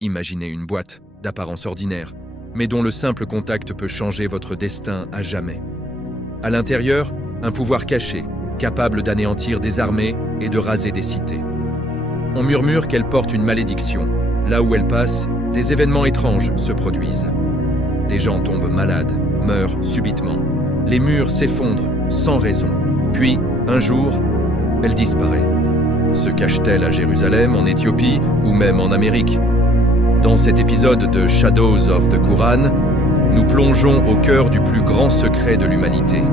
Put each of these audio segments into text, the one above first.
Imaginez une boîte, d'apparence ordinaire, mais dont le simple contact peut changer votre destin à jamais. À l'intérieur, un pouvoir caché, capable d'anéantir des armées et de raser des cités. On murmure qu'elle porte une malédiction. Là où elle passe, des événements étranges se produisent. Des gens tombent malades, meurent subitement. Les murs s'effondrent sans raison. Puis, un jour, elle disparaît. Se cache-t-elle à Jérusalem, en Éthiopie ou même en Amérique? Dans cet épisode de Shadows of the Quran, nous plongeons au cœur du plus grand secret de l'humanité.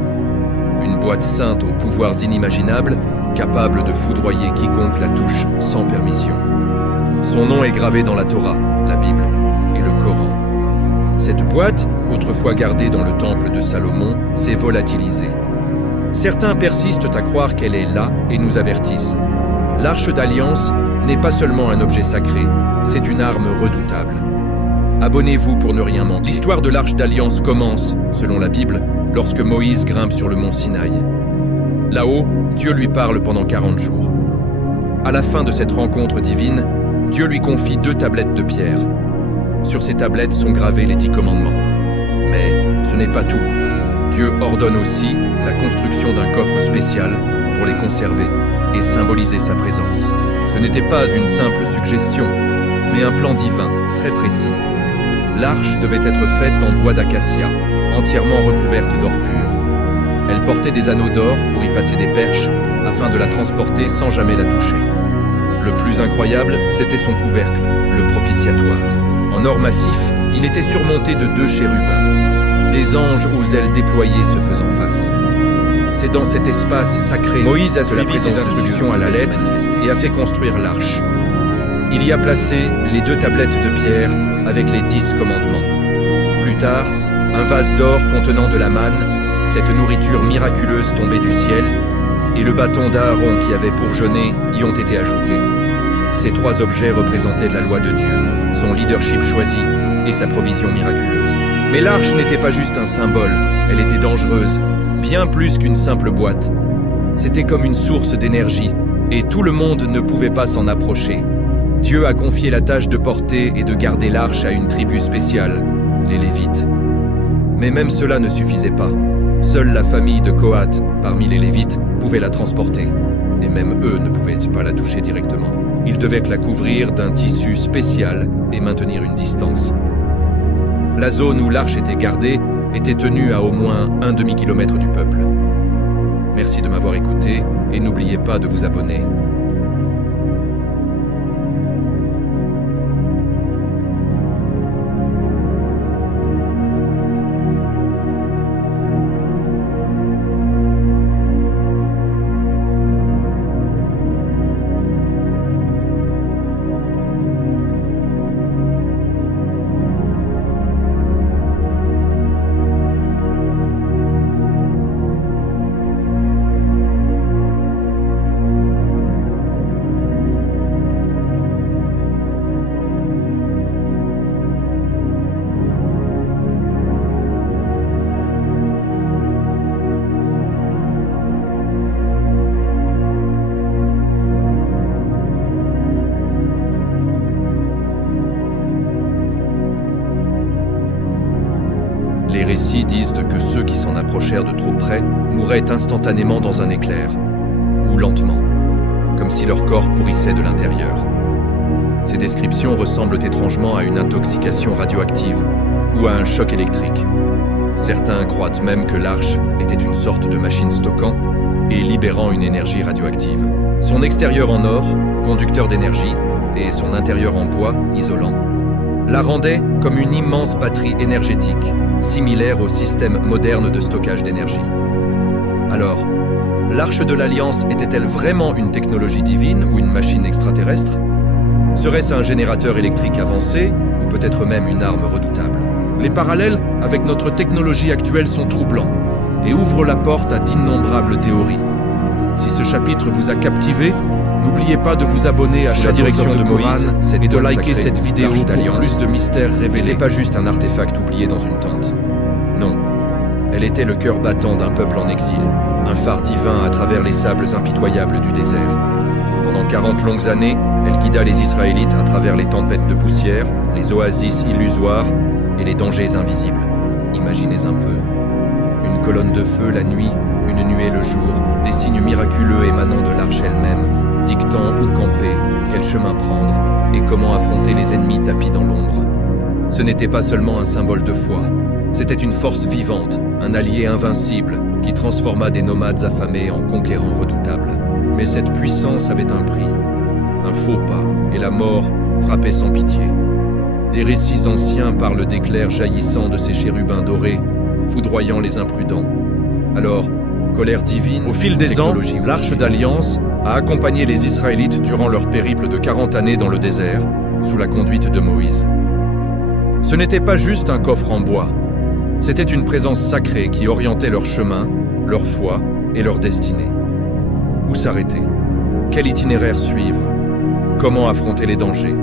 Une boîte sainte aux pouvoirs inimaginables, capable de foudroyer quiconque la touche sans permission. Son nom est gravé dans la Torah, la Bible et le Coran. Cette boîte, autrefois gardée dans le temple de Salomon, s'est volatilisée. Certains persistent à croire qu'elle est là et nous avertissent. L'Arche d'Alliance n'est pas seulement un objet sacré, c'est une arme redoutable. Abonnez-vous pour ne rien manquer. L'histoire de l'Arche d'Alliance commence, selon la Bible, lorsque Moïse grimpe sur le mont Sinaï. Là-haut, Dieu lui parle pendant 40 jours. À la fin de cette rencontre divine, Dieu lui confie 2 tablettes de pierre. Sur ces tablettes sont gravés les 10 commandements. Mais ce n'est pas tout. Dieu ordonne aussi la construction d'un coffre spécial pour les conserver et symboliser sa présence. Ce n'était pas une simple suggestion, mais un plan divin très précis. L'arche devait être faite en bois d'acacia, entièrement recouverte d'or pur. Elle portait des anneaux d'or pour y passer des perches, afin de la transporter sans jamais la toucher. Le plus incroyable, c'était son couvercle, le propitiatoire. En or massif, il était surmonté de 2 chérubins, des anges aux ailes déployées se faisant face. C'est dans cet espace sacré Moïse a suivi ses instructions à la lettre et a fait construire l'arche. Il y a placé les 2 tablettes de pierre avec les 10 commandements. Plus tard, un vase d'or contenant de la manne, cette nourriture miraculeuse tombée du ciel, et le bâton d'Aaron qui avait bourgeonné y ont été ajoutés. Ces 3 objets représentaient la loi de Dieu, son leadership choisi et sa provision miraculeuse. Mais l'arche n'était pas juste un symbole, elle était dangereuse, bien plus qu'une simple boîte. C'était comme une source d'énergie, et tout le monde ne pouvait pas s'en approcher. Dieu a confié la tâche de porter et de garder l'arche à une tribu spéciale, les Lévites. Mais même cela ne suffisait pas. Seule la famille de Kohath, parmi les Lévites, pouvait la transporter. Et même eux ne pouvaient pas la toucher directement. Ils devaient la couvrir d'un tissu spécial et maintenir une distance. La zone où l'arche était gardée était tenue à au moins un demi-kilomètre du peuple. Merci de m'avoir écouté et n'oubliez pas de vous abonner. Les récits disent que ceux qui s'en approchèrent de trop près mouraient instantanément dans un éclair, ou lentement, comme si leur corps pourrissait de l'intérieur. Ces descriptions ressemblent étrangement à une intoxication radioactive ou à un choc électrique. Certains croient même que l'arche était une sorte de machine stockant et libérant une énergie radioactive. Son extérieur en or, conducteur d'énergie, et son intérieur en bois, isolant, la rendait comme une immense batterie énergétique, similaire au système moderne de stockage d'énergie. Alors, l'Arche de l'Alliance était-elle vraiment une technologie divine ou une machine extraterrestre? Serait-ce un générateur électrique avancé ou peut-être même une arme redoutable? Les parallèles avec notre technologie actuelle sont troublants et ouvrent la porte à d'innombrables théories. Si ce chapitre vous a captivé, n'oubliez pas de vous abonner à la direction de Moïse et de liker cette vidéo pour plus de mystères révélés. Elle n'était pas juste un artefact oublié dans une tente. Non, elle était le cœur battant d'un peuple en exil, un phare divin à travers les sables impitoyables du désert. Pendant 40 longues années, elle guida les Israélites à travers les tempêtes de poussière, les oasis illusoires et les dangers invisibles. Imaginez un peu. Une colonne de feu la nuit, une nuée le jour, des signes miraculeux émanant de l'arche elle-même, dictant où camper, quel chemin prendre et comment affronter les ennemis tapis dans l'ombre. Ce n'était pas seulement un symbole de foi, c'était une force vivante, un allié invincible qui transforma des nomades affamés en conquérants redoutables. Mais cette puissance avait un prix, un faux pas, et la mort frappait sans pitié. Des récits anciens parlent d'éclairs jaillissant de ces chérubins dorés, foudroyant les imprudents. Alors, colère divine, au fil des ans, l'Arche d'Alliance a accompagné les Israélites durant leur périple de 40 années dans le désert, sous la conduite de Moïse. Ce n'était pas juste un coffre en bois, c'était une présence sacrée qui orientait leur chemin, leur foi et leur destinée. Où s'arrêter? Quel itinéraire suivre? Comment affronter les dangers?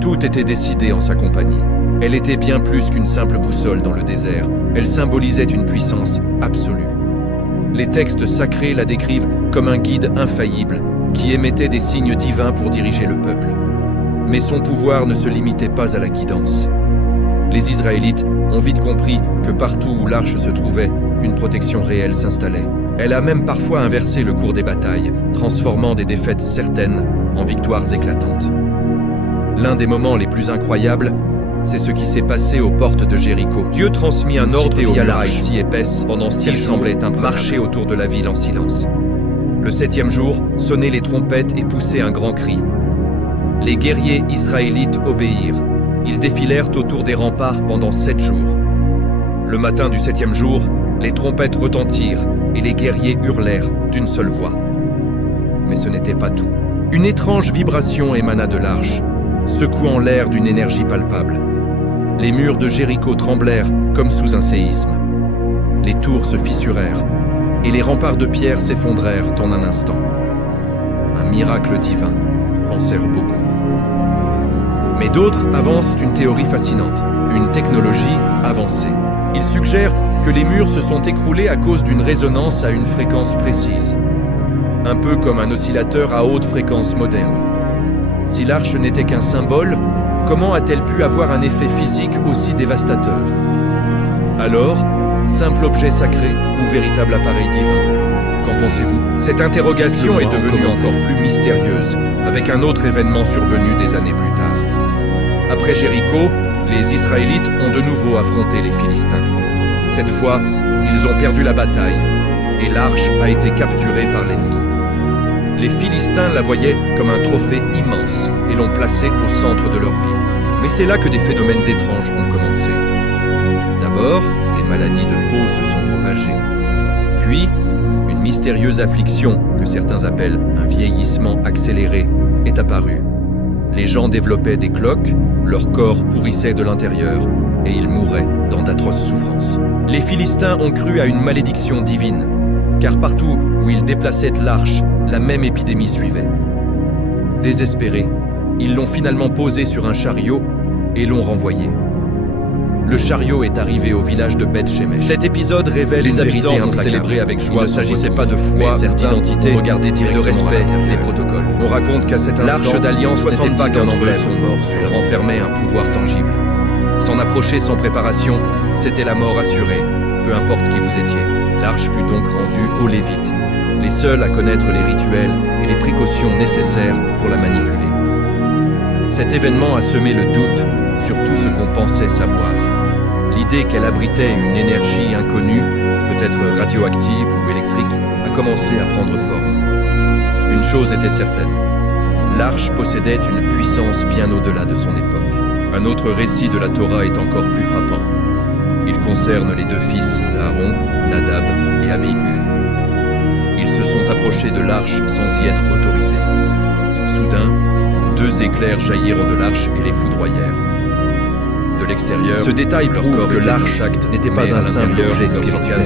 Tout était décidé en sa compagnie. Elle était bien plus qu'une simple boussole dans le désert, elle symbolisait une puissance absolue. Les textes sacrés la décrivent comme un guide infaillible qui émettait des signes divins pour diriger le peuple. Mais son pouvoir ne se limitait pas à la guidance. Les Israélites ont vite compris que partout où l'arche se trouvait, une protection réelle s'installait. Elle a même parfois inversé le cours des batailles, transformant des défaites certaines en victoires éclatantes. L'un des moments les plus incroyables, c'est ce qui s'est passé aux portes de Jéricho. Dieu transmit un ordre via l'arche si épaisse pendant qu'il semblait marcher autour de la ville en silence. Le 7e jour, sonnaient les trompettes et poussaient un grand cri. Les guerriers israélites obéirent. Ils défilèrent autour des remparts pendant 7 jours. Le matin du 7e jour, les trompettes retentirent et les guerriers hurlèrent d'une seule voix. Mais ce n'était pas tout. Une étrange vibration émana de l'arche, secouant l'air d'une énergie palpable. Les murs de Jéricho tremblèrent comme sous un séisme. Les tours se fissurèrent et les remparts de pierre s'effondrèrent en un instant. Un miracle divin, pensèrent beaucoup. Mais d'autres avancent une théorie fascinante, une technologie avancée. Ils suggèrent que les murs se sont écroulés à cause d'une résonance à une fréquence précise. Un peu comme un oscillateur à haute fréquence moderne. Si l'arche n'était qu'un symbole, comment a-t-elle pu avoir un effet physique aussi dévastateur? Alors, simple objet sacré ou véritable appareil divin? Qu'en pensez-vous? Cette interrogation est devenue encore plus mystérieuse, avec un autre événement survenu des années plus tard. Après Jéricho, les Israélites ont de nouveau affronté les Philistins. Cette fois, ils ont perdu la bataille, et l'arche a été capturée par l'ennemi. Les Philistins la voyaient comme un trophée immense et l'ont placée au centre de leur ville. Mais c'est là que des phénomènes étranges ont commencé. D'abord, des maladies de peau se sont propagées. Puis, une mystérieuse affliction, que certains appellent un vieillissement accéléré, est apparue. Les gens développaient des cloques, leur corps pourrissait de l'intérieur, et ils mouraient dans d'atroces souffrances. Les Philistins ont cru à une malédiction divine, car partout où ils déplaçaient l'arche, la même épidémie suivait. Désespérés, ils l'ont finalement posé sur un chariot et l'ont renvoyé. Le chariot est arrivé au village de Beth-Shemesh. Cet épisode révèle les habitants ont célébré avec joie. Il ne s'agissait pas de foi, d'identité, de respect, des protocoles. On raconte qu'à cet instant, l'arche d'alliance 70 pas qu'un d'entre eux sont morts. Elle renfermait un pouvoir tangible. S'en approcher sans préparation, c'était la mort assurée, peu importe qui vous étiez. L'arche fut donc rendue aux Lévites, les seuls à connaître les rituels et les précautions nécessaires pour la manipuler. Cet événement a semé le doute sur tout ce qu'on pensait savoir. L'idée qu'elle abritait une énergie inconnue, peut-être radioactive ou électrique, a commencé à prendre forme. Une chose était certaine, l'arche possédait une puissance bien au-delà de son époque. Un autre récit de la Torah est encore plus frappant. Il concerne les 2 fils d'Aaron, Nadab et Abihu. Ils se sont approchés de l'arche sans y être autorisés. Soudain, 2 éclairs jaillirent de l'arche et les foudroyèrent. De l'extérieur, ce détail prouve que l'arche n'était pas un simple objet spirituel,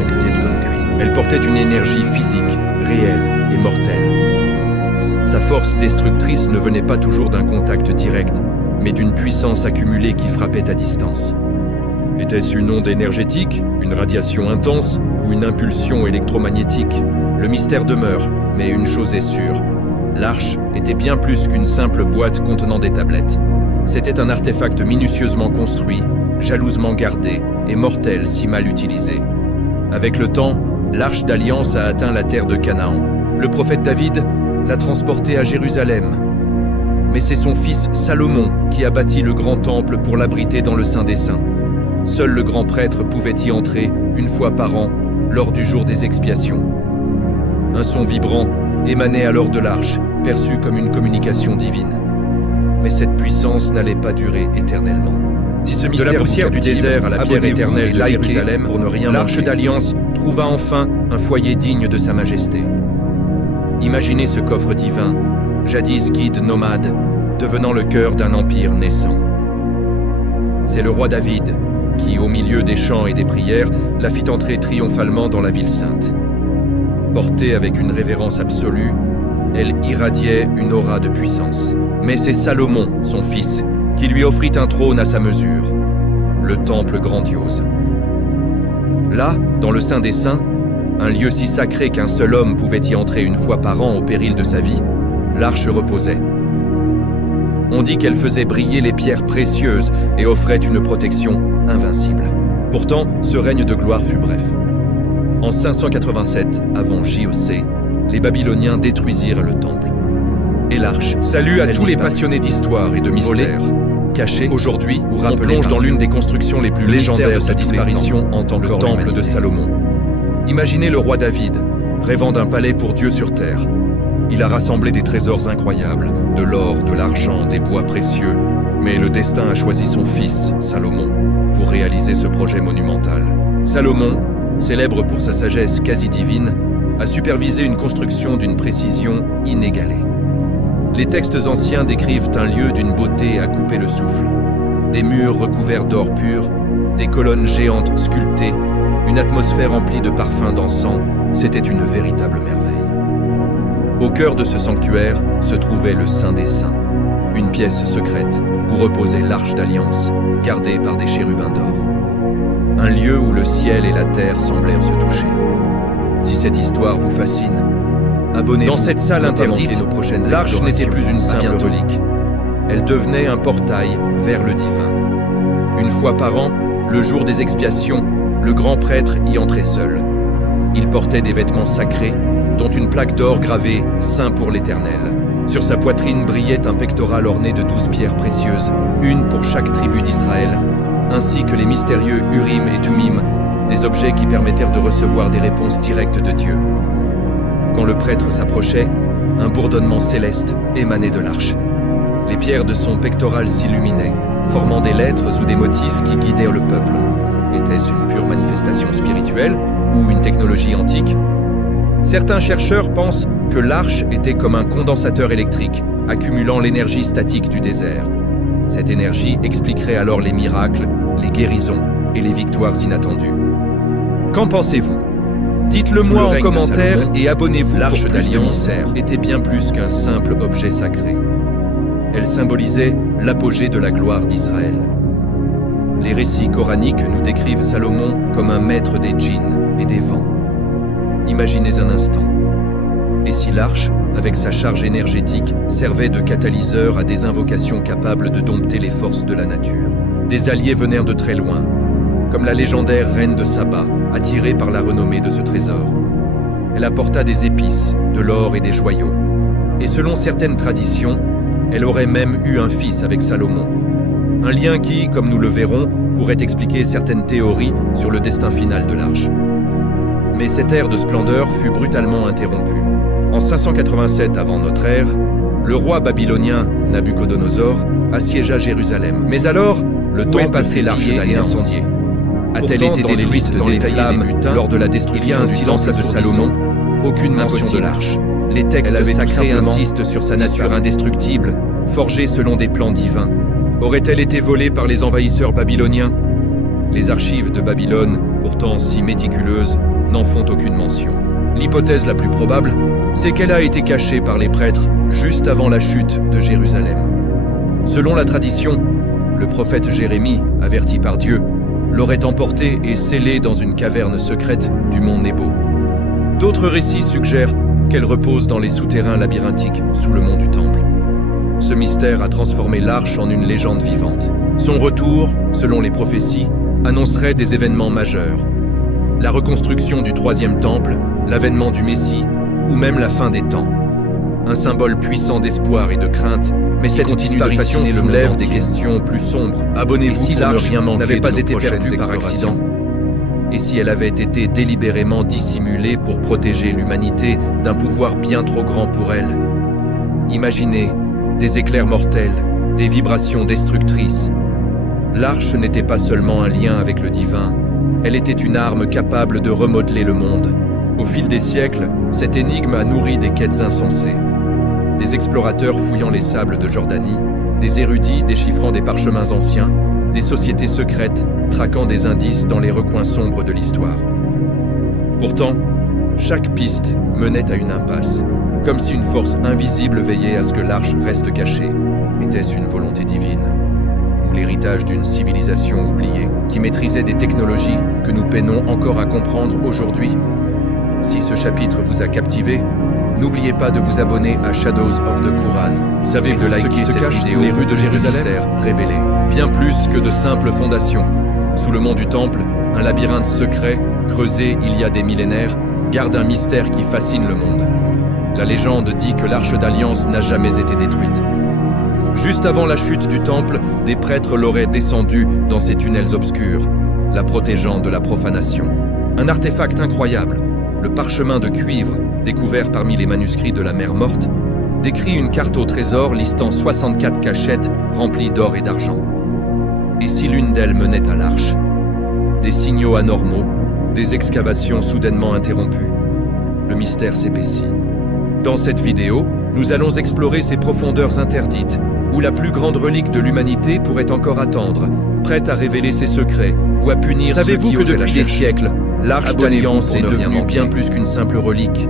elle portait une énergie physique, réelle et mortelle. Sa force destructrice ne venait pas toujours d'un contact direct, mais d'une puissance accumulée qui frappait à distance. Était-ce une onde énergétique, une radiation intense ou une impulsion électromagnétique? Le mystère demeure, mais une chose est sûre, l'arche était bien plus qu'une simple boîte contenant des tablettes. C'était un artefact minutieusement construit, jalousement gardé et mortel si mal utilisé. Avec le temps, l'Arche d'Alliance a atteint la terre de Canaan. Le prophète David l'a transportée à Jérusalem. Mais c'est son fils Salomon qui a bâti le grand temple pour l'abriter dans le Saint des Saints. Seul le grand prêtre pouvait y entrer une fois par an, lors du jour des expiations. Un son vibrant émanait alors de l'arche, perçu comme une communication divine. Mais cette puissance n'allait pas durer éternellement. Si ce mystère de la poussière du désert à la pierre éternelle de Jérusalem, pour ne rien l'Arche d'Alliance trouva enfin un foyer digne de sa majesté. Imaginez ce coffre divin, jadis guide nomade, devenant le cœur d'un empire naissant. C'est le roi David qui, au milieu des chants et des prières, la fit entrer triomphalement dans la ville sainte. Portée avec une révérence absolue, elle irradiait une aura de puissance. Mais c'est Salomon, son fils, qui lui offrit un trône à sa mesure, le temple grandiose. Là, dans le Saint des Saints, un lieu si sacré qu'un seul homme pouvait y entrer une fois par an au péril de sa vie, l'arche reposait. On dit qu'elle faisait briller les pierres précieuses et offrait une protection invincible. Pourtant, ce règne de gloire fut bref. En 587, avant JOC, les Babyloniens détruisirent le temple. Et l'arche, salut à tous les passionnés d'histoire et de mystère. Caché, aujourd'hui, on plonge dans l'une des constructions les plus légendaires de sa disparition en tant que temple de Salomon. Imaginez le roi David, rêvant d'un palais pour Dieu sur terre. Il a rassemblé des trésors incroyables, de l'or, de l'argent, des bois précieux, mais le destin a choisi son fils, Salomon, pour réaliser ce projet monumental. Salomon, célèbre pour sa sagesse quasi divine, a supervisé une construction d'une précision inégalée. Les textes anciens décrivent un lieu d'une beauté à couper le souffle. Des murs recouverts d'or pur, des colonnes géantes sculptées, une atmosphère remplie de parfums d'encens, c'était une véritable merveille. Au cœur de ce sanctuaire se trouvait le Saint des Saints, une pièce secrète où reposait l'Arche d'Alliance, gardée par des chérubins d'or. Un lieu où le ciel et la terre semblèrent se toucher. Si cette histoire vous fascine, abonnez-vous. Dans cette salle interdite, l'arche n'était plus une simple relique. Elle devenait un portail vers le divin. Une fois par an, le jour des expiations, le grand prêtre y entrait seul. Il portait des vêtements sacrés, dont une plaque d'or gravée « Saint pour l'Éternel ». Sur sa poitrine brillait un pectoral orné de 12 pierres précieuses, une pour chaque tribu d'Israël, ainsi que les mystérieux Urim et Tumim, des objets qui permettèrent de recevoir des réponses directes de Dieu. Quand le prêtre s'approchait, un bourdonnement céleste émanait de l'arche. Les pierres de son pectoral s'illuminaient, formant des lettres ou des motifs qui guidèrent le peuple. Était-ce une pure manifestation spirituelle ou une technologie antique ? Certains chercheurs pensent que l'arche était comme un condensateur électrique, accumulant l'énergie statique du désert. Cette énergie expliquerait alors les miracles, les guérisons et les victoires inattendues. Qu'en pensez-vous ? Dites-le moi en commentaire et abonnez-vous. L'Arche d'Alliance était bien plus qu'un simple objet sacré. Elle symbolisait l'apogée de la gloire d'Israël. Les récits coraniques nous décrivent Salomon comme un maître des djinns et des vents. Imaginez un instant. Et si l'arche, avec sa charge énergétique, servait de catalyseur à des invocations capables de dompter les forces de la nature ? Des alliés venèrent de très loin, comme la légendaire reine de Saba, attirée par la renommée de ce trésor. Elle apporta des épices, de l'or et des joyaux. Et selon certaines traditions, elle aurait même eu un fils avec Salomon. Un lien qui, comme nous le verrons, pourrait expliquer certaines théories sur le destin final de l'arche. Mais cette ère de splendeur fut brutalement interrompue. En 587 avant notre ère, le roi babylonien Nabuchodonosor assiégea Jérusalem. Mais alors, le temple passé l'arche d'Alliance. A-t-elle été détruite dans les flammes lors de la destruction du temple de Salomon ? Aucune mention de l'arche. Les textes sacrés insistent sur sa nature indestructible, forgée selon des plans divins. Aurait-elle été volée par les envahisseurs babyloniens ? Les archives de Babylone, pourtant si méticuleuses, n'en font aucune mention. L'hypothèse la plus probable, c'est qu'elle a été cachée par les prêtres juste avant la chute de Jérusalem. Selon la tradition, le prophète Jérémie, averti par Dieu, l'aurait emportée et scellée dans une caverne secrète du mont Nebo. D'autres récits suggèrent qu'elle repose dans les souterrains labyrinthiques sous le mont du Temple. Ce mystère a transformé l'Arche en une légende vivante. Son retour, selon les prophéties, annoncerait des événements majeurs. La reconstruction du troisième temple, l'avènement du Messie, ou même la fin des temps. Un symbole puissant d'espoir et de crainte, mais cette disparition soulève des questions plus sombres. Abonnez-vous si l'Arche n'avait pas été perdue par accident. Et si elle avait été délibérément dissimulée pour protéger l'humanité d'un pouvoir bien trop grand pour elle. Imaginez des éclairs mortels, des vibrations destructrices. L'Arche n'était pas seulement un lien avec le divin, elle était une arme capable de remodeler le monde. Au fil des siècles, cette énigme a nourri des quêtes insensées. Des explorateurs fouillant les sables de Jordanie, des érudits déchiffrant des parchemins anciens, des sociétés secrètes traquant des indices dans les recoins sombres de l'histoire. Pourtant, chaque piste menait à une impasse, comme si une force invisible veillait à ce que l'Arche reste cachée. Était-ce une volonté divine ? Ou l'héritage d'une civilisation oubliée, qui maîtrisait des technologies que nous peinons encore à comprendre aujourd'hui ? Si ce chapitre vous a captivé, n'oubliez pas de vous abonner à Shadows of the Quran. Savez-vous ce qui se cache sous les rues de Jérusalem ? Révélé. Bien plus que de simples fondations. Sous le mont du Temple, un labyrinthe secret, creusé il y a des millénaires, garde un mystère qui fascine le monde. La légende dit que l'Arche d'Alliance n'a jamais été détruite. Juste avant la chute du Temple, des prêtres l'auraient descendue dans ces tunnels obscurs, la protégeant de la profanation. Un artefact incroyable, le parchemin de cuivre, découvert parmi les manuscrits de la Mer Morte, décrit une carte au trésor listant 64 cachettes remplies d'or et d'argent. Et si l'une d'elles menait à l'Arche ? Des signaux anormaux, des excavations soudainement interrompues. Le mystère s'épaissit. Dans cette vidéo, nous allons explorer ces profondeurs interdites, où la plus grande relique de l'humanité pourrait encore attendre, prête à révéler ses secrets ou à punir ceux qui osent la chercher. Savez-vous que depuis des siècles, l'Arche d'Alliance est devenue bien plus qu'une simple relique ?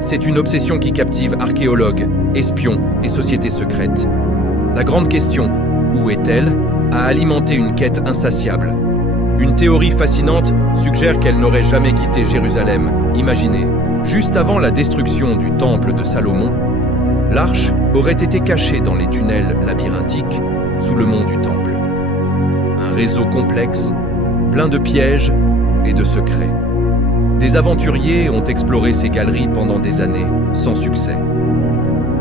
C'est une obsession qui captive archéologues, espions et sociétés secrètes. La grande question, où est-elle, a alimenté une quête insatiable. Une théorie fascinante suggère qu'elle n'aurait jamais quitté Jérusalem. Imaginez, juste avant la destruction du temple de Salomon, l'Arche aurait été cachée dans les tunnels labyrinthiques sous le mont du Temple. Un réseau complexe, plein de pièges et de secrets. Des aventuriers ont exploré ces galeries pendant des années, sans succès.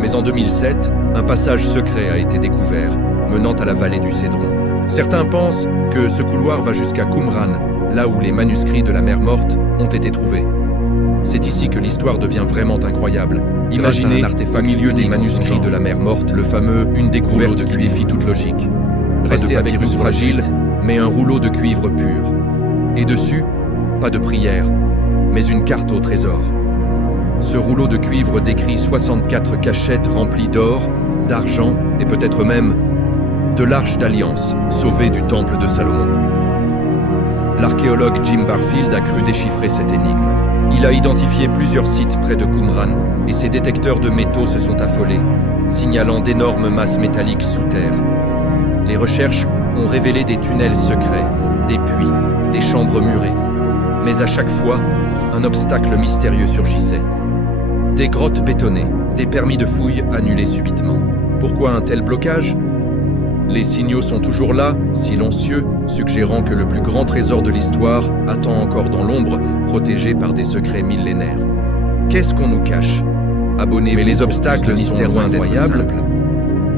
Mais en 2007, un passage secret a été découvert, menant à la vallée du Cédron. Certains pensent que ce couloir va jusqu'à Qumran, là où les manuscrits de la Mer Morte ont été trouvés. C'est ici que l'histoire devient vraiment incroyable. Imaginez un artefact au milieu des manuscrits de la Mer Morte, le fameux « une découverte qui défie toute logique ». Restez avec virus fragile, mais un rouleau de cuivre pur. Et dessus, pas de prière, mais une carte au trésor. Ce rouleau de cuivre décrit 64 cachettes remplies d'or, d'argent et peut-être même de l'Arche d'Alliance, sauvée du temple de Salomon. L'archéologue Jim Barfield a cru déchiffrer cette énigme. Il a identifié plusieurs sites près de Qumran et ses détecteurs de métaux se sont affolés, signalant d'énormes masses métalliques sous terre. Les recherches ont révélé des tunnels secrets, des puits, des chambres murées. Mais à chaque fois, un obstacle mystérieux surgissait. Des grottes bétonnées, des permis de fouilles annulés subitement. Pourquoi un tel blocage ? Les signaux sont toujours là, silencieux, suggérant que le plus grand trésor de l'histoire attend encore dans l'ombre, protégé par des secrets millénaires. Qu'est-ce qu'on nous cache ? Abonnez-vous. Mais les obstacles sont loin d'être simples.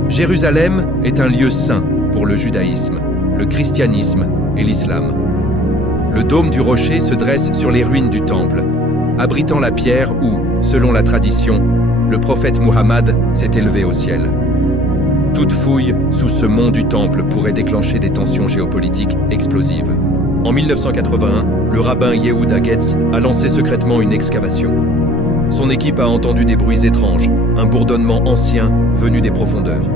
Jérusalem est un lieu saint pour le judaïsme, le christianisme et l'islam. Le dôme du rocher se dresse sur les ruines du temple, abritant la pierre où, selon la tradition, le prophète Muhammad s'est élevé au ciel. Toute fouille sous ce mont du temple pourrait déclencher des tensions géopolitiques explosives. En 1981, le rabbin Yehuda Getz a lancé secrètement une excavation. Son équipe a entendu des bruits étranges, un bourdonnement ancien venu des profondeurs.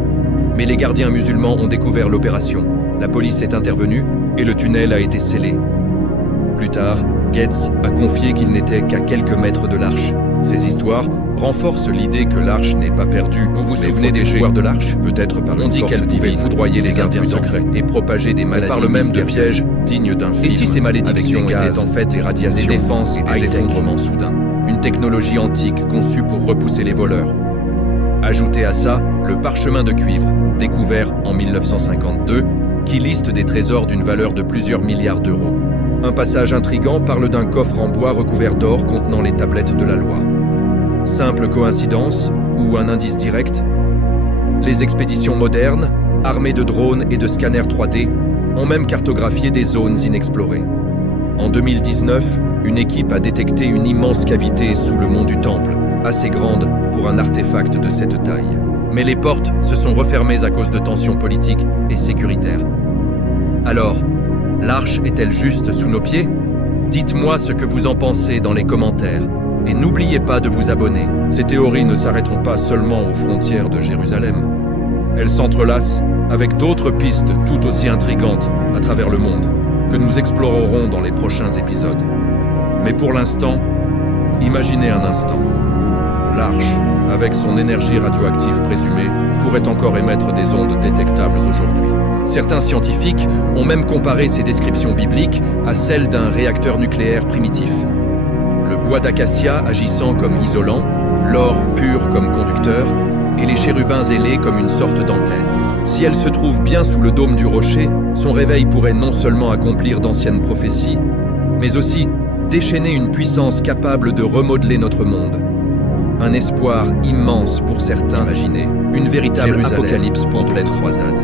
Mais les gardiens musulmans ont découvert l'opération. La police est intervenue et le tunnel a été scellé. Plus tard, Getz a confié qu'il n'était qu'à quelques mètres de l'arche. Ces histoires renforcent l'idée que l'arche n'est pas perdue. Vous vous souvenez des pouvoirs de l'arche ? Peut-être par une force divine foudroyer les gardiens secrets et propager des maladies. On parle même de pièges dignes d'un film. Et si ces malédictions étaient en fait des radiations, des défenses et des effondrements soudains ? Une technologie antique conçue pour repousser les voleurs. Ajoutez à ça le parchemin de cuivre, découvert en 1952, qui liste des trésors d'une valeur de plusieurs milliards d'euros. Un passage intrigant parle d'un coffre en bois recouvert d'or contenant les tablettes de la loi. Simple coïncidence ou un indice direct? Les expéditions modernes, armées de drones et de scanners 3D, ont même cartographié des zones inexplorées. En 2019, une équipe a détecté une immense cavité sous le mont du Temple, assez grande pour un artefact de cette taille. Mais les portes se sont refermées à cause de tensions politiques et sécuritaires. Alors, l'arche est-elle juste sous nos pieds? Dites-moi ce que vous en pensez dans les commentaires. Et n'oubliez pas de vous abonner. Ces théories ne s'arrêteront pas seulement aux frontières de Jérusalem. Elles s'entrelacent avec d'autres pistes tout aussi intrigantes à travers le monde, que nous explorerons dans les prochains épisodes. Mais pour l'instant, imaginez un instant. L'arche, avec son énergie radioactive présumée, pourrait encore émettre des ondes détectables aujourd'hui. Certains scientifiques ont même comparé ces descriptions bibliques à celles d'un réacteur nucléaire primitif. Le bois d'acacia agissant comme isolant, l'or pur comme conducteur, et les chérubins ailés comme une sorte d'antenne. Si elle se trouve bien sous le dôme du rocher, son réveil pourrait non seulement accomplir d'anciennes prophéties, mais aussi déchaîner une puissance capable de remodeler notre monde. Un espoir immense pour certains, imaginez, une véritable apocalypse pour pleine croisade.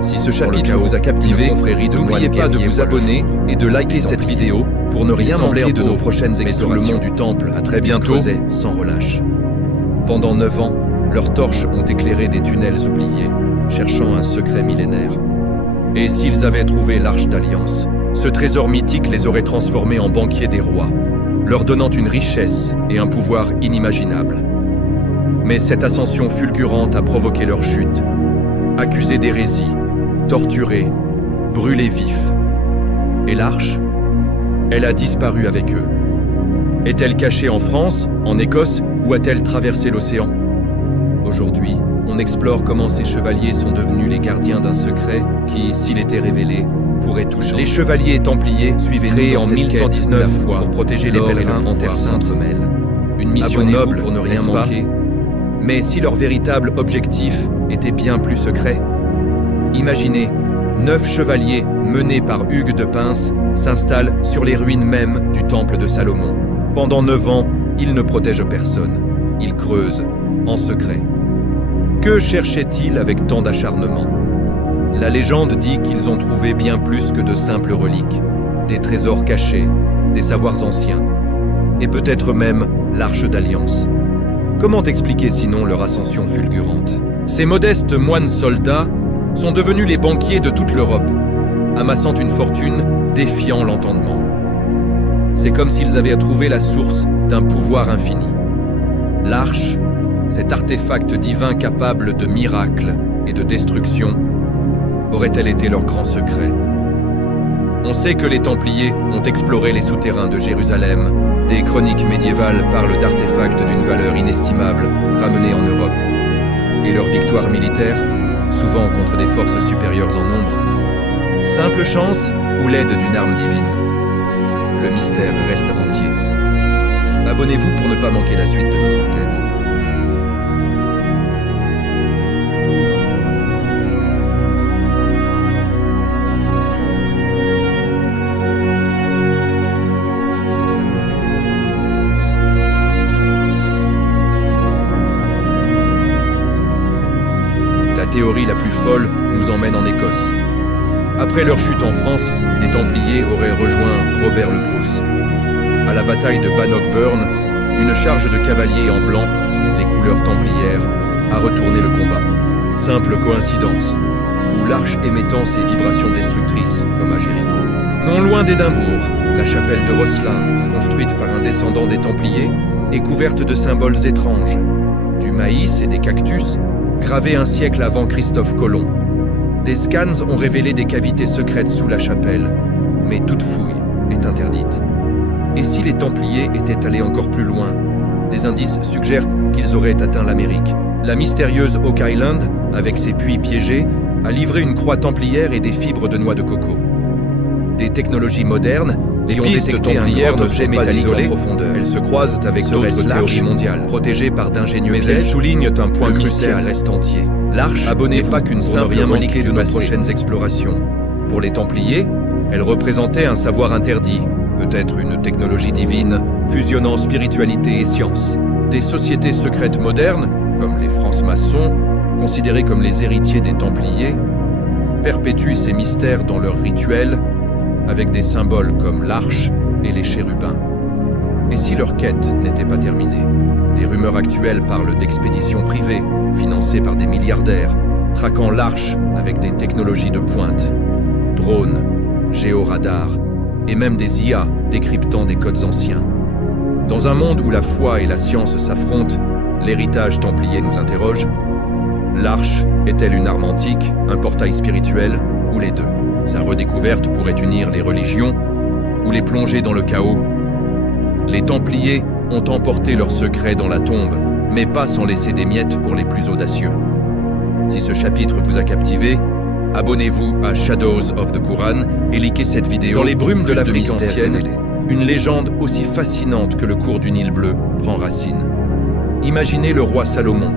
Si ce chapitre vous a captivé, n'oubliez pas de vous abonner et de liker cette vidéo pour ne rien manquer de nos prochaines explorations. Sous le mont du Temple, à très bientôt, sans relâche. Pendant 9 ans, leurs torches ont éclairé des tunnels oubliés, cherchant un secret millénaire. Et s'ils avaient trouvé l'Arche d'Alliance, ce trésor mythique les aurait transformés en banquiers des rois, leur donnant une richesse et un pouvoir inimaginables. Mais cette ascension fulgurante a provoqué leur chute, accusés d'hérésie, torturés, brûlés vifs. Et l'Arche? Elle a disparu avec eux. Est-elle cachée en France, en Écosse, ou a-t-elle traversé l'océan? Aujourd'hui, on explore comment ces chevaliers sont devenus les gardiens d'un secret qui, s'il était révélé, pourrait tout changer. Les chevaliers templiers, créés en 1119 pour protéger les pèlerins en Terre Sainte. Une mission noble pour ne rien manquer. Mais si leur véritable objectif était bien plus secret? Imaginez, 9 chevaliers menés par Hugues de Pins s'installent sur les ruines mêmes du temple de Salomon. Pendant 9 ans, ils ne protègent personne. Ils creusent, en secret. Que cherchaient-ils avec tant d'acharnement? La légende dit qu'ils ont trouvé bien plus que de simples reliques, des trésors cachés, des savoirs anciens, et peut-être même l'Arche d'Alliance. Comment expliquer sinon leur ascension fulgurante? Ces modestes moines soldats sont devenus les banquiers de toute l'Europe, amassant une fortune défiant l'entendement. C'est comme s'ils avaient trouvé la source d'un pouvoir infini. L'Arche, cet artefact divin capable de miracles et de destruction, aurait-elle été leur grand secret? On sait que les Templiers ont exploré les souterrains de Jérusalem. Des chroniques médiévales parlent d'artefacts d'une valeur inestimable ramenés en Europe. Et leur victoire militaire, souvent contre des forces supérieures en nombre. Simple chance ou l'aide d'une arme divine? Le mystère reste entier. Abonnez-vous pour ne pas manquer la suite de notre enquête. La théorie la plus folle nous emmène en Écosse. Après leur chute en France, les Templiers auraient rejoint Robert le Bruce. À la bataille de Bannockburn, une charge de cavaliers en blanc, les couleurs templières, a retourné le combat. Simple coïncidence, ou l'arche émettant ses vibrations destructrices, comme à Jéricho. Non loin d'Édimbourg, la chapelle de Rosslyn, construite par un descendant des Templiers, est couverte de symboles étranges, du maïs et des cactus, gravés un siècle avant Christophe Colomb. Des scans ont révélé des cavités secrètes sous la chapelle, mais toute fouille est interdite. Et si les Templiers étaient allés encore plus loin? Des indices suggèrent qu'ils auraient atteint l'Amérique. La mystérieuse Oak Island, avec ses puits piégés, a livré une croix templière et des fibres de noix de coco. Des technologies modernes, Les pistes templières ne sont pas isolées, elles se croisent avec d'autres théories mondiales, protégées par d'ingénieux pièges. Mais elles soulignent un point crucial. Le mystère reste entier. L'Arche n'est pas qu'une simple relique de nos prochaines explorations. Pour les Templiers, elle représentait un savoir interdit, peut-être une technologie divine, fusionnant spiritualité et science. Des sociétés secrètes modernes, comme les francs-maçons, considérés comme les héritiers des Templiers, perpétuent ces mystères dans leurs rituels, avec des symboles comme l'arche et les chérubins. Et si leur quête n'était pas terminée? Des rumeurs actuelles parlent d'expéditions privées, financées par des milliardaires, traquant l'arche avec des technologies de pointe, drones, géoradars, et même des IA décryptant des codes anciens. Dans un monde où la foi et la science s'affrontent, l'héritage templier nous interroge. L'arche est-elle une arme antique, un portail spirituel, ou les deux? Sa redécouverte pourrait unir les religions ou les plonger dans le chaos. Les Templiers ont emporté leurs secrets dans la tombe, mais pas sans laisser des miettes pour les plus audacieux. Si ce chapitre vous a captivé, abonnez-vous à Shadows of the Quran et likez cette vidéo. Dans les brumes de l'Afrique ancienne, une légende aussi fascinante que le cours du Nil bleu prend racine. Imaginez le roi Salomon,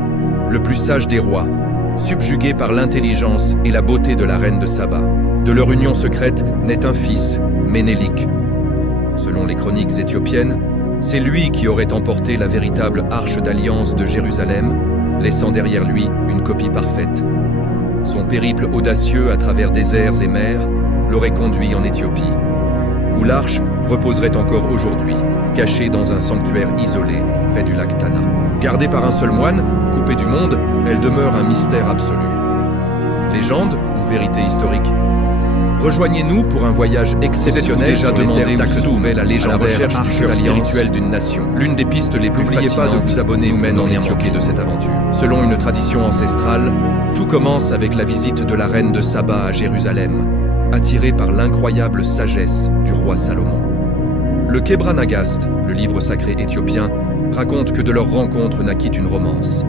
le plus sage des rois, subjugué par l'intelligence et la beauté de la reine de Saba. De leur union secrète naît un fils, Ménélik. Selon les chroniques éthiopiennes, c'est lui qui aurait emporté la véritable arche d'alliance de Jérusalem, laissant derrière lui une copie parfaite. Son périple audacieux à travers déserts et mers l'aurait conduit en Éthiopie, où l'arche reposerait encore aujourd'hui, cachée dans un sanctuaire isolé près du lac Tana. Gardée par un seul moine, coupée du monde, elle demeure un mystère absolu. Légende ou vérité historique? Rejoignez-nous pour un voyage exceptionnel déjà demandé où se trouvait la légendaire arche spirituelle d'une nation. L'une des pistes les plus fascinantes. N'oubliez pas de vous abonner nous mène en Éthiopie de cette aventure. Selon une tradition ancestrale, tout commence avec la visite de la reine de Saba à Jérusalem, attirée par l'incroyable sagesse du roi Salomon. Le Kebra Nagast, le livre sacré éthiopien, raconte que de leur rencontre naquit une romance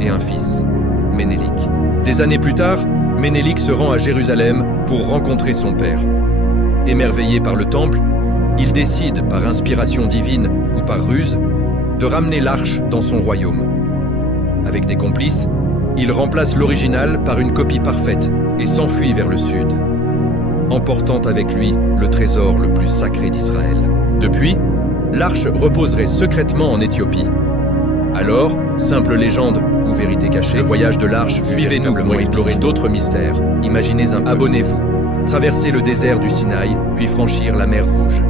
et un fils, Ménélik. Des années plus tard, Ménélik se rend à Jérusalem pour rencontrer son père. Émerveillé par le temple, il décide, par inspiration divine ou par ruse, de ramener l'arche dans son royaume. Avec des complices, il remplace l'original par une copie parfaite et s'enfuit vers le sud, emportant avec lui le trésor le plus sacré d'Israël. Depuis, l'arche reposerait secrètement en Éthiopie. Alors, simple légende ou vérité cachée, le voyage de l'arche, suivez-nous pour explorer d'autres mystères. Imaginez un peu. Abonnez-vous. Traverser le désert du Sinaï, puis franchir la mer Rouge.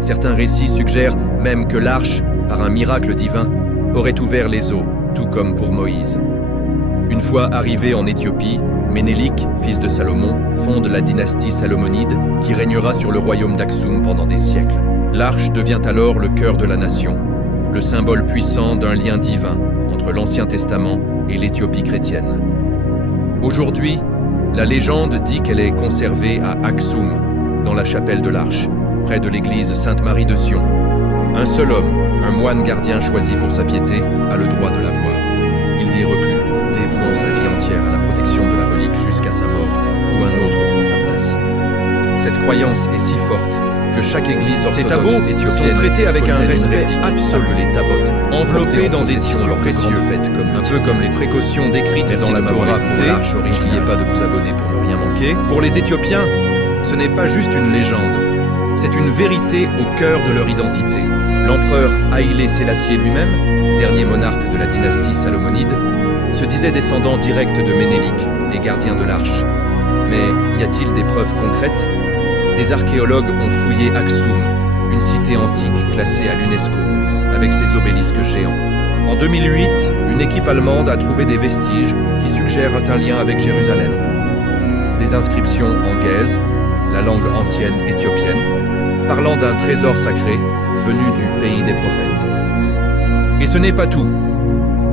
Certains récits suggèrent même que l'arche, par un miracle divin, aurait ouvert les eaux, tout comme pour Moïse. Une fois arrivé en Éthiopie, Ménélik, fils de Salomon, fonde la dynastie salomonide qui régnera sur le royaume d'Aksum pendant des siècles. L'arche devient alors le cœur de la nation, le symbole puissant d'un lien divin entre l'Ancien Testament et l'Éthiopie chrétienne. Aujourd'hui, la légende dit qu'elle est conservée à Aksum, dans la chapelle de l'Arche, près de l'église Sainte-Marie de Sion. Un seul homme, un moine gardien choisi pour sa piété, a le droit de la voir. Il vit reclus, dévouant sa vie entière à la protection de la relique jusqu'à sa mort, où un autre prend sa place. Cette croyance est si forte que chaque église orthodoxe éthiopienne sont traités avec un respect absolu, les tabotes, enveloppés dans des tissus précieux, un peu comme les précautions décrites dans la Torah pour l'arche originale. N'oubliez pas de vous abonner pour ne rien manquer. Pour les Éthiopiens, ce n'est pas juste une légende, c'est une vérité au cœur de leur identité. L'empereur Haïlé Sélassié lui-même, dernier monarque de la dynastie salomonide, se disait descendant direct de Ménélik, des gardiens de l'arche. Mais y a-t-il des preuves concrètes? Des archéologues ont fouillé Aksum, une cité antique classée à l'UNESCO, avec ses obélisques géants. En 2008, une équipe allemande a trouvé des vestiges qui suggèrent un lien avec Jérusalem. Des inscriptions en gaèze, la langue ancienne éthiopienne, parlant d'un trésor sacré venu du pays des prophètes. Et ce n'est pas tout.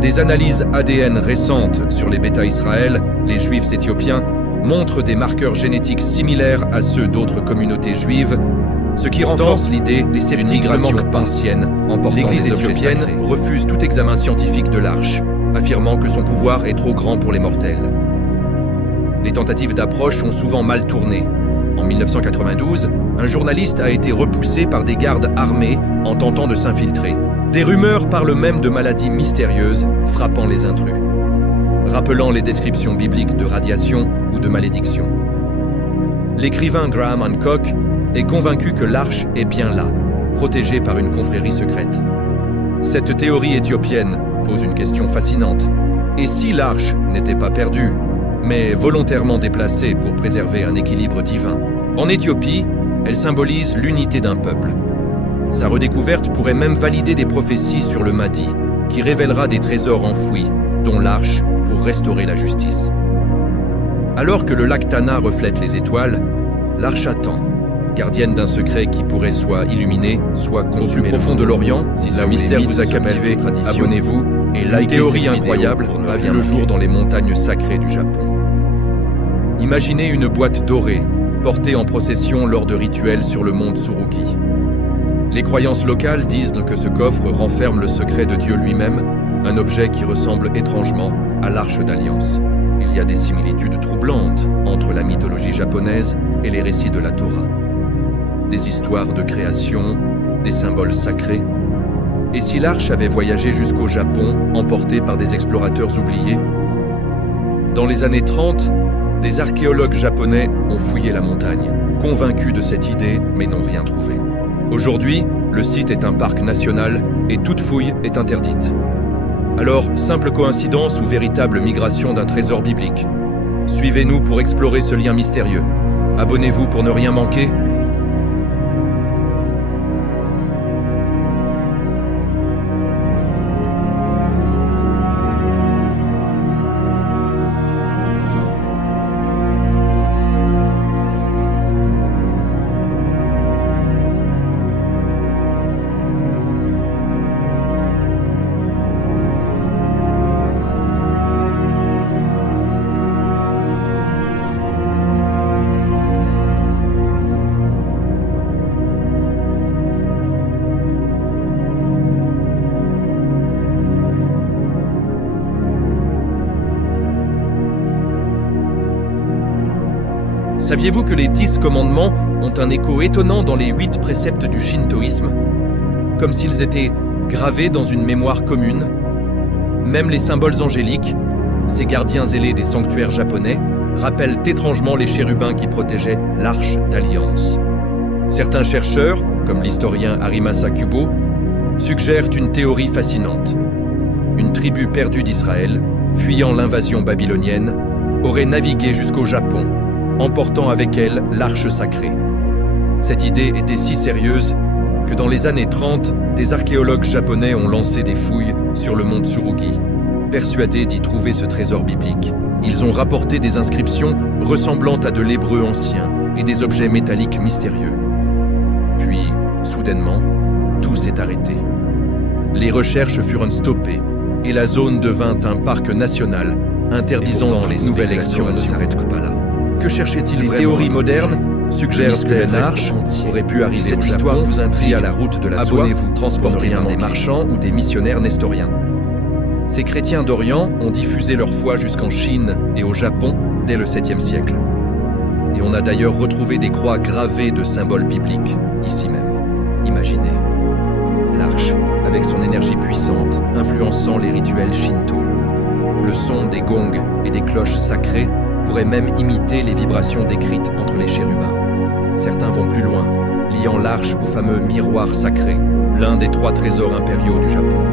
Des analyses ADN récentes sur les Bêta Israël, les Juifs éthiopiens, montrent des marqueurs génétiques similaires à ceux d'autres communautés juives, ce qui renforce l'idée d'une migration ancienne emportant l'Église éthiopienne refuse tout examen scientifique de l'arche, affirmant que son pouvoir est trop grand pour les mortels. Les tentatives d'approche ont souvent mal tourné. En 1992, un journaliste a été repoussé par des gardes armés en tentant de s'infiltrer. Des rumeurs parlent même de maladies mystérieuses frappant les intrus, rappelant les descriptions bibliques de radiation ou de malédiction. L'écrivain Graham Hancock est convaincu que l'arche est bien là, protégée par une confrérie secrète. Cette théorie éthiopienne pose une question fascinante. Et si l'arche n'était pas perdue, mais volontairement déplacée pour préserver un équilibre divin? En Éthiopie, elle symbolise l'unité d'un peuple. Sa redécouverte pourrait même valider des prophéties sur le Mahdi, qui révélera des trésors enfouis, dont l'arche pour restaurer la justice. Alors que le lac Tana reflète les étoiles, l'arche attend, gardienne d'un secret qui pourrait soit illuminer, soit consumer. Au plus profond de l'Orient, si ce mystère vous a captivé, abonnez-vous et likez. Une théorie incroyable a vu le jour dans les montagnes sacrées du Japon. Imaginez une boîte dorée, portée en procession lors de rituels sur le mont Tsurugi. Les croyances locales disent que ce coffre renferme le secret de Dieu lui-même, un objet qui ressemble étrangement à l'Arche d'Alliance. Il y a des similitudes troublantes entre la mythologie japonaise et les récits de la Torah. Des histoires de création, des symboles sacrés. Et si l'arche avait voyagé jusqu'au Japon, emportée par des explorateurs oubliés? Dans les années 30, des archéologues japonais ont fouillé la montagne, convaincus de cette idée, mais n'ont rien trouvé. Aujourd'hui, le site est un parc national et toute fouille est interdite. Alors, simple coïncidence ou véritable migration d'un trésor biblique? Suivez-nous pour explorer ce lien mystérieux. Abonnez-vous pour ne rien manquer. Saviez-vous que les 10 commandements ont un écho étonnant dans les 8 préceptes du shintoïsme, comme s'ils étaient gravés dans une mémoire commune? Même les symboles angéliques, ces gardiens zélés des sanctuaires japonais, rappellent étrangement les chérubins qui protégeaient l'Arche d'Alliance. Certains chercheurs, comme l'historien Harimasa Kubo, suggèrent une théorie fascinante. Une tribu perdue d'Israël, fuyant l'invasion babylonienne, aurait navigué jusqu'au Japon, emportant avec elle l'arche sacrée. Cette idée était si sérieuse que dans les années 30, des archéologues japonais ont lancé des fouilles sur le mont Tsurugi, persuadés d'y trouver ce trésor biblique. Ils ont rapporté des inscriptions ressemblant à de l'hébreu ancien et des objets métalliques mystérieux. Puis, soudainement, tout s'est arrêté. Les recherches furent stoppées et la zone devint un parc national, interdisant les nouvelles explorations. Ne s'arrête pas là. Que cherchait-il vraiment? Les théories modernes suggèrent que l'arche aurait pu arriver cette histoire vous intrigue à la route de la soie, transportée par des marchands ou des missionnaires nestoriens. Ces chrétiens d'Orient ont diffusé leur foi jusqu'en Chine et au Japon dès le 7e siècle. Et on a d'ailleurs retrouvé des croix gravées de symboles bibliques, ici même. Imaginez. L'arche, avec son énergie puissante, influençant les rituels shinto. Le son des gongs et des cloches sacrées pourrait même imiter les vibrations décrites entre les chérubins. Certains vont plus loin, liant l'arche au fameux miroir sacré, l'un des 3 trésors impériaux du Japon.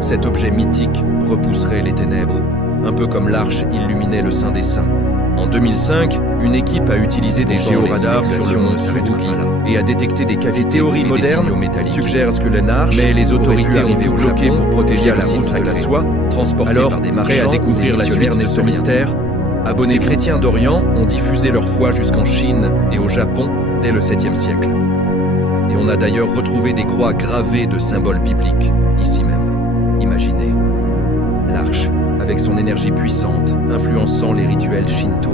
Cet objet mythique repousserait les ténèbres, un peu comme l'arche illuminait le Saint des Saints. En 2005, une équipe a utilisé des géoradars sur le mont Tsurugi et a détecté des cavités. Les théories modernes suggèrent que l'arche, mais les autorités ont été bloquées pour protéger la route de la soie, transportée par des marchands. Prêts à découvrir la suite de ce mystère, ces chrétiens d'Orient ont diffusé leur foi jusqu'en Chine et au Japon dès le 7e siècle. Et on a d'ailleurs retrouvé des croix gravées de symboles bibliques, ici même. Imaginez. L'arche, avec son énergie puissante, influençant les rituels shinto.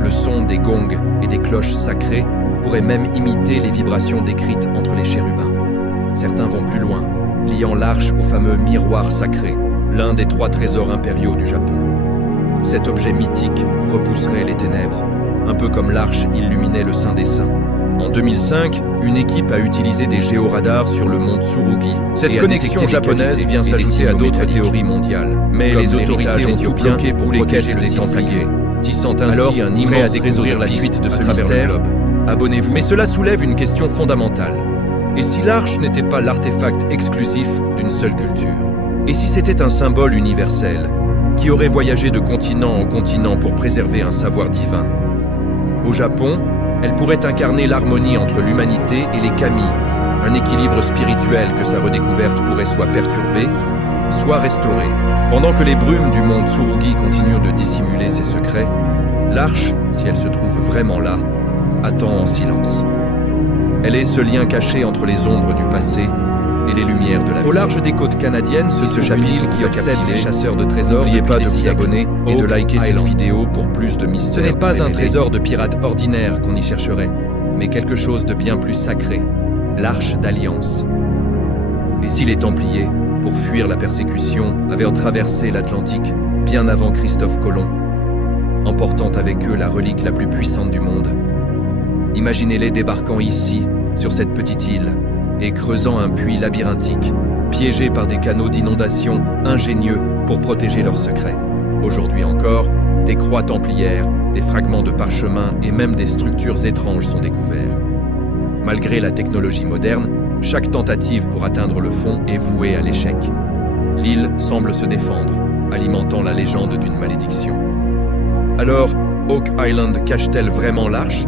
Le son des gongs et des cloches sacrées pourrait même imiter les vibrations décrites entre les chérubins. Certains vont plus loin, liant l'arche au fameux miroir sacré, l'un des 3 trésors impériaux du Japon. Cet objet mythique repousserait les ténèbres, un peu comme l'arche illuminait le Saint des Saints. En 2005, une équipe a utilisé des géoradars sur le mont Tsurugi. Cette connexion japonaise vient s'ajouter à d'autres théories mondiales. Mais les autorités ont tout bloqué pour protéger le Templiers, tissant ainsi un immense réseau de la suite de ce mystère. Abonnez-vous. Mais cela soulève une question fondamentale. Et si l'arche n'était pas l'artefact exclusif d'une seule culture? Et si c'était un symbole universel, qui aurait voyagé de continent en continent pour préserver un savoir divin? Au Japon, elle pourrait incarner l'harmonie entre l'humanité et les kami, un équilibre spirituel que sa redécouverte pourrait soit perturber, soit restaurer. Pendant que les brumes du mont Tsurugi continuent de dissimuler ses secrets, l'arche, si elle se trouve vraiment là, attend en silence. Elle est ce lien caché entre les ombres du passé et les lumières de la vie. Au large des côtes canadiennes se trouve une île qui obsède les chasseurs de trésors. N'oubliez pas de vous abonner et de liker cette vidéo pour plus de mystères. Ce n'est pas un trésor de pirate ordinaire qu'on y chercherait, mais quelque chose de bien plus sacré, l'Arche d'Alliance. Et si les Templiers, pour fuir la persécution, avaient traversé l'Atlantique bien avant Christophe Colomb, emportant avec eux la relique la plus puissante du monde? Imaginez-les débarquant ici, sur cette petite île, et creusant un puits labyrinthique, piégés par des canaux d'inondation ingénieux pour protéger leurs secrets. Aujourd'hui encore, des croix templières, des fragments de parchemin et même des structures étranges sont découverts. Malgré la technologie moderne, chaque tentative pour atteindre le fond est vouée à l'échec. L'île semble se défendre, alimentant la légende d'une malédiction. Alors, Oak Island cache-t-elle vraiment l'arche?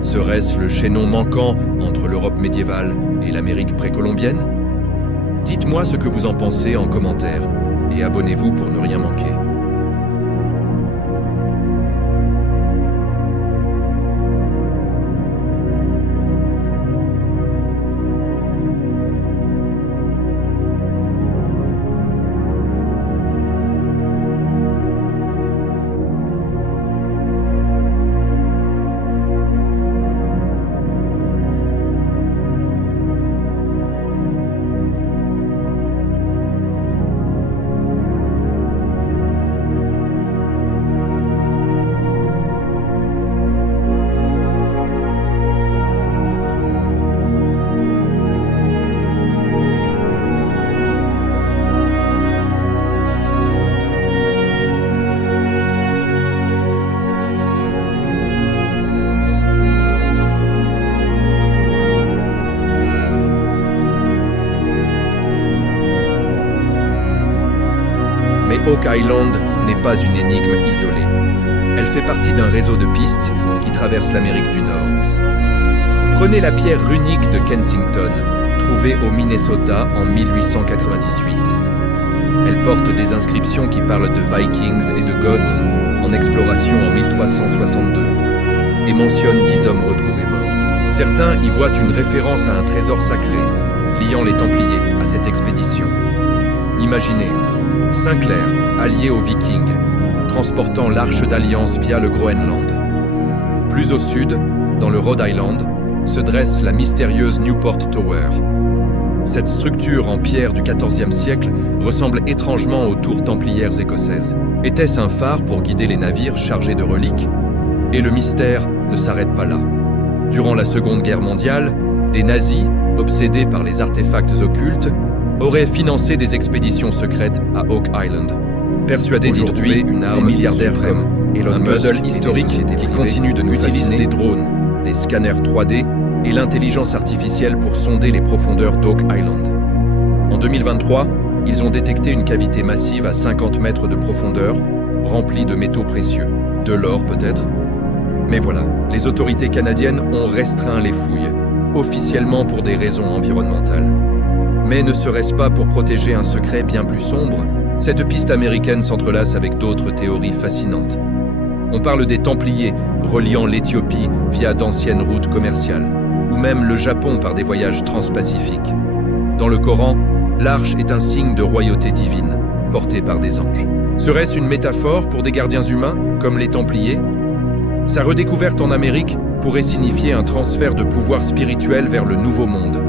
Serait-ce le chaînon manquant entre l'Europe médiévale et l'Amérique précolombienne? Dites-moi ce que vous en pensez en commentaire et abonnez-vous pour ne rien manquer. Mais Oak Island n'est pas une énigme isolée. Elle fait partie d'un réseau de pistes qui traverse l'Amérique du Nord. Prenez la pierre runique de Kensington, trouvée au Minnesota en 1898. Elle porte des inscriptions qui parlent de Vikings et de Goths en exploration en 1362 et mentionne 10 hommes retrouvés morts. Certains y voient une référence à un trésor sacré, liant les Templiers à cette expédition. Imaginez, Sinclair, allié aux Vikings, transportant l'Arche d'Alliance via le Groenland. Plus au sud, dans le Rhode Island, se dresse la mystérieuse Newport Tower. Cette structure en pierre du XIVe siècle ressemble étrangement aux tours templières écossaises. Était-ce un phare pour guider les navires chargés de reliques? Et le mystère ne s'arrête pas là. Durant la Seconde Guerre mondiale, des nazis, obsédés par les artefacts occultes, auraient financé des expéditions secrètes à Oak Island, persuadés d'y trouver une arme milliardaire comme Elon Musk, puzzle historique qui continue de nous fasciner, des drones, des scanners 3D et l'intelligence artificielle pour sonder les profondeurs d'Oak Island. En 2023, ils ont détecté une cavité massive à 50 mètres de profondeur, remplie de métaux précieux, de l'or peut-être. Mais voilà, les autorités canadiennes ont restreint les fouilles, officiellement pour des raisons environnementales. Mais ne serait-ce pas pour protéger un secret bien plus sombre? Cette piste américaine s'entrelace avec d'autres théories fascinantes. On parle des Templiers reliant l'Éthiopie via d'anciennes routes commerciales, ou même le Japon par des voyages transpacifiques. Dans le Coran, l'arche est un signe de royauté divine, porté par des anges. Serait-ce une métaphore pour des gardiens humains, comme les Templiers? Sa redécouverte en Amérique pourrait signifier un transfert de pouvoir spirituel vers le Nouveau Monde.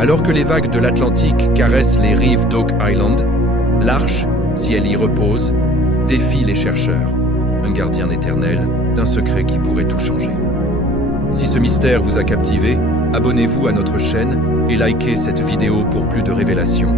Alors que les vagues de l'Atlantique caressent les rives d'Oak Island, l'arche, si elle y repose, défie les chercheurs, un gardien éternel d'un secret qui pourrait tout changer. Si ce mystère vous a captivé, abonnez-vous à notre chaîne et likez cette vidéo pour plus de révélations.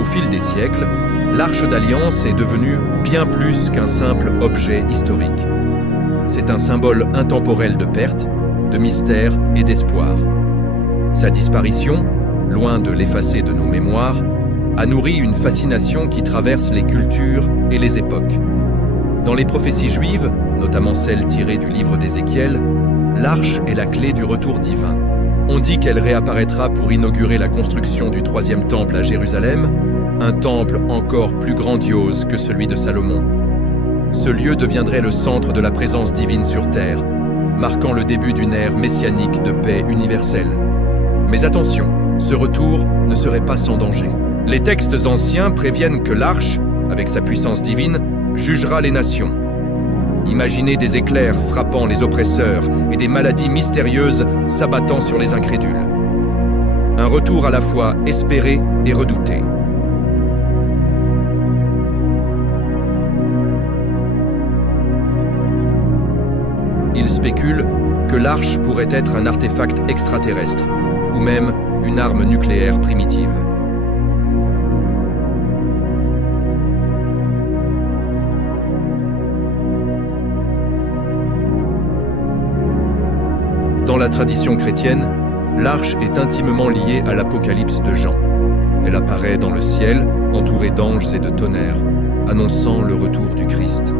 Au fil des siècles, l'Arche d'Alliance est devenue bien plus qu'un simple objet historique. C'est un symbole intemporel de perte, de mystère et d'espoir. Sa disparition, loin de l'effacer de nos mémoires, a nourri une fascination qui traverse les cultures et les époques. Dans les prophéties juives, notamment celles tirées du livre d'Ézéchiel, l'Arche est la clé du retour divin. On dit qu'elle réapparaîtra pour inaugurer la construction du troisième temple à Jérusalem, un temple encore plus grandiose que celui de Salomon. Ce lieu deviendrait le centre de la présence divine sur terre, marquant le début d'une ère messianique de paix universelle. Mais attention, ce retour ne serait pas sans danger. Les textes anciens préviennent que l'Arche, avec sa puissance divine, jugera les nations. Imaginez des éclairs frappant les oppresseurs et des maladies mystérieuses s'abattant sur les incrédules. Un retour à la fois espéré et redouté. Il spécule que l'Arche pourrait être un artefact extraterrestre, ou même une arme nucléaire primitive. Dans la tradition chrétienne, l'Arche est intimement liée à l'Apocalypse de Jean. Elle apparaît dans le ciel, entourée d'anges et de tonnerres, annonçant le retour du Christ.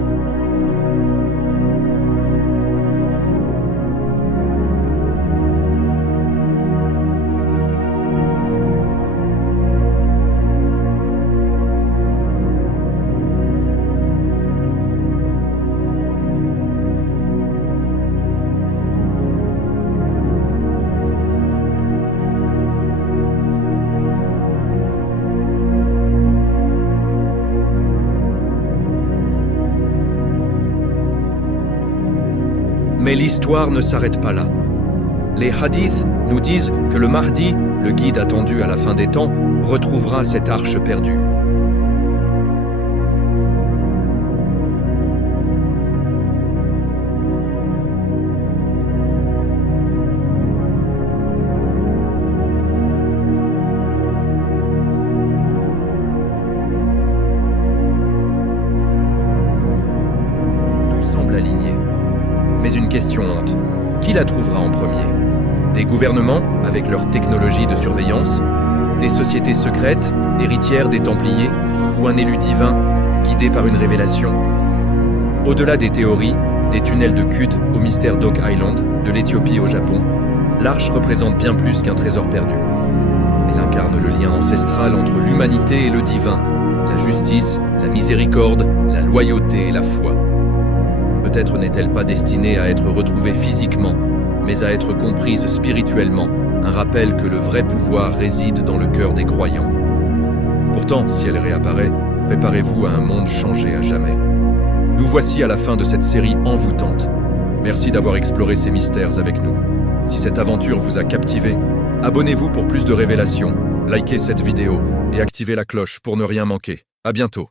Mais l'histoire ne s'arrête pas là. Les hadiths nous disent que le Mahdi, le guide attendu à la fin des temps, retrouvera cette arche perdue. Tout semble aligné. Mais une question hante. Qui la trouvera en premier? Des gouvernements, avec leur technologie de surveillance? Des sociétés secrètes, héritières des Templiers? Ou un élu divin, guidé par une révélation? Au-delà des théories, des tunnels de Qud au mystère d'Oak Island, de l'Éthiopie au Japon, l'Arche représente bien plus qu'un trésor perdu. Elle incarne le lien ancestral entre l'humanité et le divin, la justice, la miséricorde, la loyauté et la foi. Peut-être n'est-elle pas destinée à être retrouvée physiquement, mais à être comprise spirituellement, un rappel que le vrai pouvoir réside dans le cœur des croyants. Pourtant, si elle réapparaît, préparez-vous à un monde changé à jamais. Nous voici à la fin de cette série envoûtante. Merci d'avoir exploré ces mystères avec nous. Si cette aventure vous a captivé, abonnez-vous pour plus de révélations, likez cette vidéo et activez la cloche pour ne rien manquer. À bientôt.